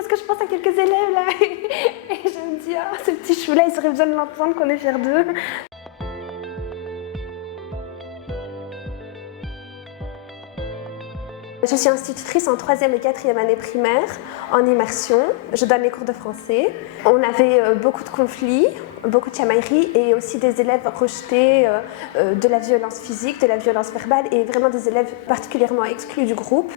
c'est ce que je pense à quelques élèves là. Et je me dis, oh, ces petits choux là, ils auraient besoin de l'entendre qu'on est fiers d'eux. Je suis institutrice en 3e et 4e année primaire, en immersion. Je donne les cours de français. On avait beaucoup de conflits, beaucoup de chamailleries et aussi des élèves rejetés, de la violence physique, de la violence verbale et vraiment des élèves particulièrement exclus du groupe.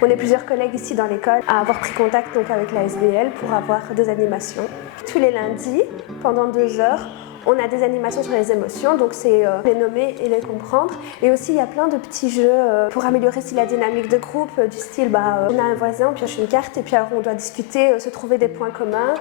On est plusieurs collègues ici dans l'école à avoir pris contact donc, avec la SBL pour avoir des animations. Tous les lundis, pendant 2 heures, on a des animations sur les émotions, donc c'est les nommer et les comprendre. Et aussi, il y a plein de petits jeux pour améliorer la dynamique de groupe, du style, on a un voisin, on pioche une carte, et puis alors on doit discuter, se trouver des points communs.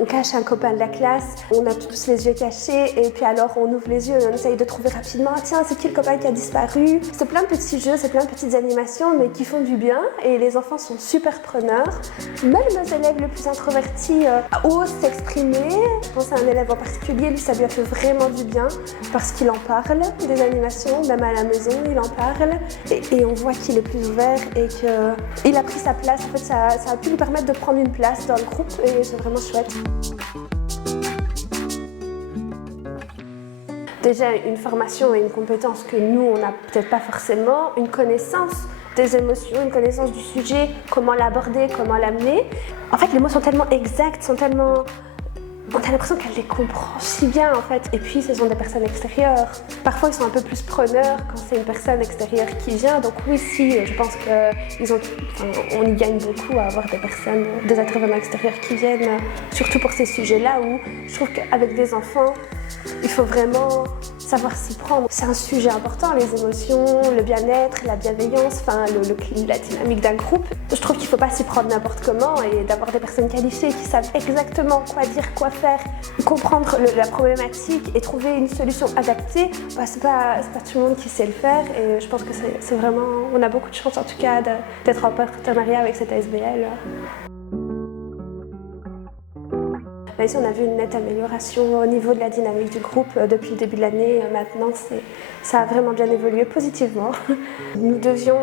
On cache un copain de la classe, on a tous les yeux cachés, et puis alors on ouvre les yeux et on essaye de trouver rapidement, tiens, c'est qui le copain qui a disparu? C'est plein de petits jeux, c'est plein de petites animations, mais qui font du bien, et les enfants sont super preneurs. Même nos élèves les plus introvertis osent s'exprimer. Je pense à un élève en particulier, lui, ça lui a fait vraiment du bien parce qu'il en parle des animations, même à la maison il en parle et on voit qu'il est plus ouvert et qu'il a pris sa place. En fait, ça a pu lui permettre de prendre une place dans le groupe et c'est vraiment chouette. Déjà une formation et une compétence que nous on n'a peut-être pas forcément, une connaissance des émotions, une connaissance du sujet, comment l'aborder, comment l'amener. En fait les mots sont tellement exacts, on a l'impression qu'elle les comprend si bien en fait. Et puis ce sont des personnes extérieures. Parfois ils sont un peu plus preneurs quand c'est une personne extérieure qui vient. Donc oui, si, je pense qu'on y gagne beaucoup à avoir des intervenants extérieurs qui viennent, surtout pour ces sujets-là où je trouve qu'avec des enfants, il faut vraiment savoir s'y prendre. C'est un sujet important, les émotions, le bien-être, la bienveillance, la dynamique d'un groupe. Je trouve qu'il ne faut pas s'y prendre n'importe comment et d'avoir des personnes qualifiées qui savent exactement quoi dire, quoi faire, comprendre la problématique et trouver une solution adaptée. C'est pas tout le monde qui sait le faire et je pense que c'est vraiment... On a beaucoup de chance en tout cas d'être en partenariat avec cette ASBL. Ici, on a vu une nette amélioration au niveau de la dynamique du groupe depuis le début de l'année. Maintenant, ça a vraiment bien évolué positivement. Nous devions,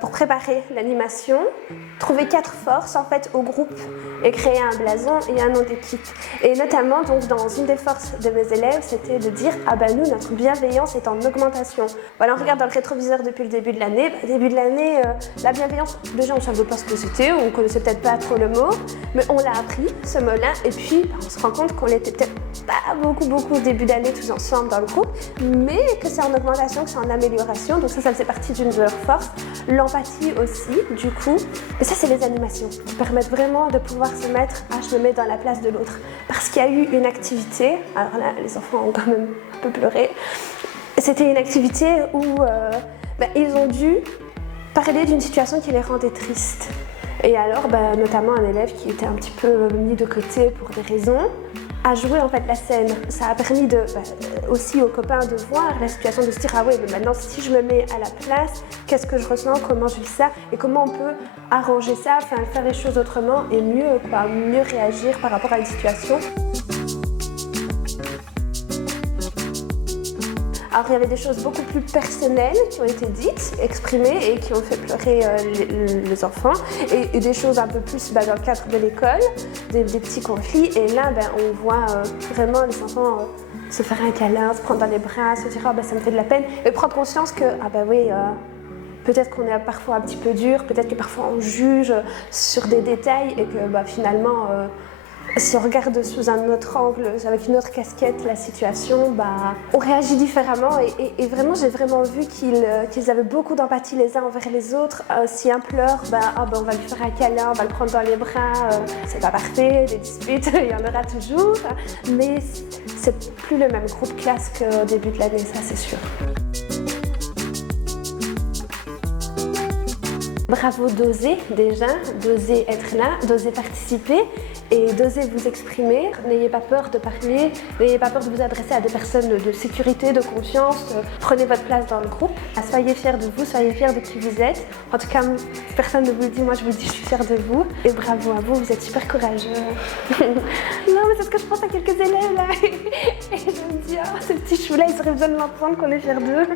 pour préparer l'animation, trouver 4 forces en fait, au groupe et créer un blason et un nom d'équipe. Et notamment, donc, dans une des forces de mes élèves, c'était de dire « Ah ben nous, notre bienveillance est en augmentation ». Voilà, on regarde dans le rétroviseur depuis le début de l'année. Début de l'année, la bienveillance, déjà, on ne savait pas ce que c'était, on ne connaissait peut-être pas trop le mot, mais on l'a appris, ce mot-là, et puis on se rend compte qu'on était peut-être pas beaucoup au début d'année tous ensemble dans le groupe, mais que c'est en augmentation, que c'est en amélioration, donc ça faisait partie d'une de leurs forces. L'empathie aussi, du coup. Et ça, c'est les animations qui permettent vraiment de pouvoir se mettre « Ah, je me mets dans la place de l'autre ». Parce qu'il y a eu une activité, alors là, les enfants ont quand même un peu pleuré, c'était une activité où ils ont dû parler d'une situation qui les rendait tristes. Et alors, notamment un élève qui était un petit peu mis de côté pour des raisons, a joué en fait la scène. Ça a permis aussi aux copains de voir la situation, de se dire « Ah oui, mais maintenant si je me mets à la place, qu'est-ce que je ressens, comment je vis ça et comment on peut arranger ça, faire les choses autrement et mieux réagir par rapport à une situation ». Alors il y avait des choses beaucoup plus personnelles qui ont été dites, exprimées et qui ont fait pleurer les enfants et des choses un peu plus dans le cadre de l'école, des petits conflits et là on voit vraiment les enfants se faire un câlin, se prendre dans les bras, se dire ça me fait de la peine et prendre conscience que peut-être qu'on est parfois un petit peu dur, peut-être que parfois on juge sur des détails et que finalement si on regarde sous un autre angle, avec une autre casquette, la situation, on réagit différemment et vraiment, j'ai vraiment vu qu'ils avaient beaucoup d'empathie les uns envers les autres. Si un pleure, on va lui faire un câlin, on va le prendre dans les bras. C'est pas parfait, des disputes, il y en aura toujours, mais c'est plus le même groupe classe qu'au début de l'année, ça c'est sûr. Bravo d'oser déjà, d'oser être là, d'oser participer et d'oser vous exprimer. N'ayez pas peur de parler, n'ayez pas peur de vous adresser à des personnes de sécurité, de confiance. Prenez votre place dans le groupe. Soyez fiers de vous, soyez fiers de qui vous êtes. En tout cas, personne ne vous le dit, moi je vous le dis, je suis fière de vous. Et bravo à vous, vous êtes super courageux. Non mais c'est ce que je pense à quelques élèves là. Et je me dis, oh, ces petits choux là, ils auraient besoin de l'entendre qu'on est fiers d'eux.